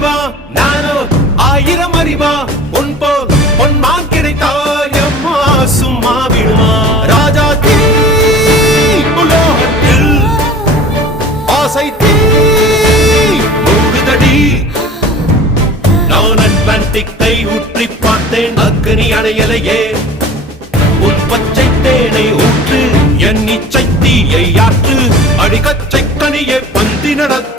அறிவா நானோ 1000 அறிவா உன் போல் பொன்மான் கிடைத்தாயம்மா சும்மா விடுமா ராஜா தீ உலோகத்தில் ஆசை தீ மூடுதடி நான் அட்லாண்டிக்கை ஊற்றி பார்த்தேன் அக்னி அணையலையே உன் பச்சை தேனை ஊற்று என் இச்சை தீயை ஆற்று அடிக்கச்சை கனியை பந்தி நடத்த